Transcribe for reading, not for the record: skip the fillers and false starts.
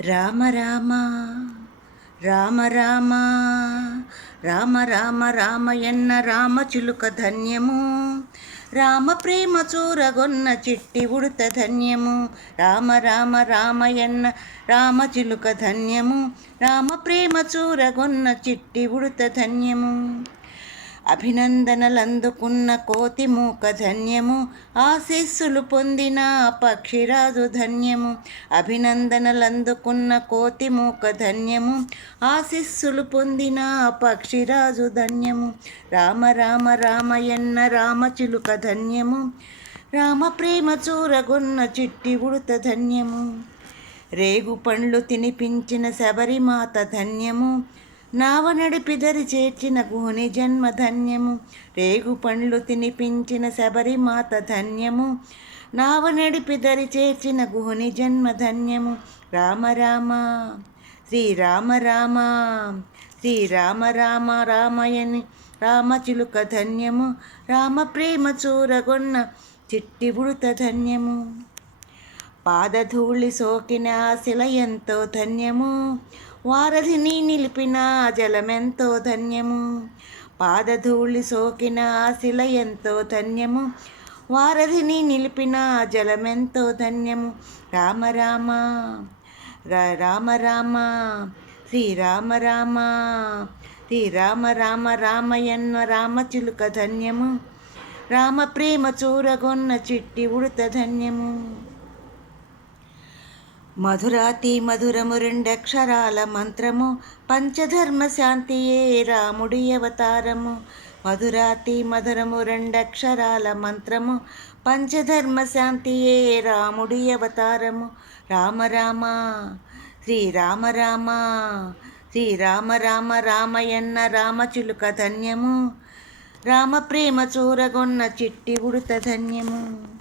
రామ రామ రామ రామ రామ రామ రామయన్న రామచిలుక ధన్యము. రామ ప్రేమ చూరగొన్న చిట్టి ఉడుత ధన్యము. రామ రామ రామయన్న రామచిలుక ధన్యము. రామ ప్రేమ చూరగొన్న చిట్టి ఉడుత ధన్యము. అభినందనలందుకున్న కోతి మూక ధన్యము. ఆశీస్సులు పొందిన పక్షిరాజు ధన్యము. అభినందనలందుకున్న కోతి మూక ధన్యము. ఆశీస్సులు పొందిన పక్షిరాజు ధన్యము. రామ రామ రామయన్న రామచిలుక ధన్యము. రామ ప్రేమ చూరగొన్న చిట్టి ఉడుత ధన్యము. రేగు పండ్లు తినిపించిన శబరిమాత ధన్యము. నావ నడిపిదరి చేర్చిన గుహుని జన్మ ధన్యము. రేగు పండ్లు తినిపించిన శబరిమాత ధన్యము. నావ నడిపిదరి చేర్చిన గుహుని జన్మ ధన్యము. రామ రామ శ్రీరామ రామ శ్రీరామ రామ రామయని రామచిలుక ధన్యము. రామ ప్రేమ చూరగొన్న చిట్టి ఉడుత ధన్యము. పాదధూళి సోకిన శిల ఎంతో ధన్యము. వారధిని నిలిపిన జలమెంతో ధన్యము. పాదధూళి సోకిన శిల ఎంతో ధన్యము. వారధిని నిలిపిన జలమెంతో ధన్యము. రామ రామ రామ రామ శ్రీరామ రామ శ్రీరామ రామ రామయన్న రామచిలుక ధన్యము. రామ ప్రేమ చూరగొన్న చిట్టి ఉడుత ధన్యము. మధురాతి మధురము రెండక్షరాల మంత్రము. పంచధర్మ శాంతియే రాముడి అవతారము. మధురాతి మధురము రెండక్షరాల మంత్రము. పంచధర్మ శాంతియే రాముడి అవతారము. రామ రామ శ్రీరామ రామ శ్రీరామ రామ రామయన్న రామచిలుక ధన్యము. రామ ప్రేమ చూరగొన్న చిట్టి ఉడుత ధన్యము.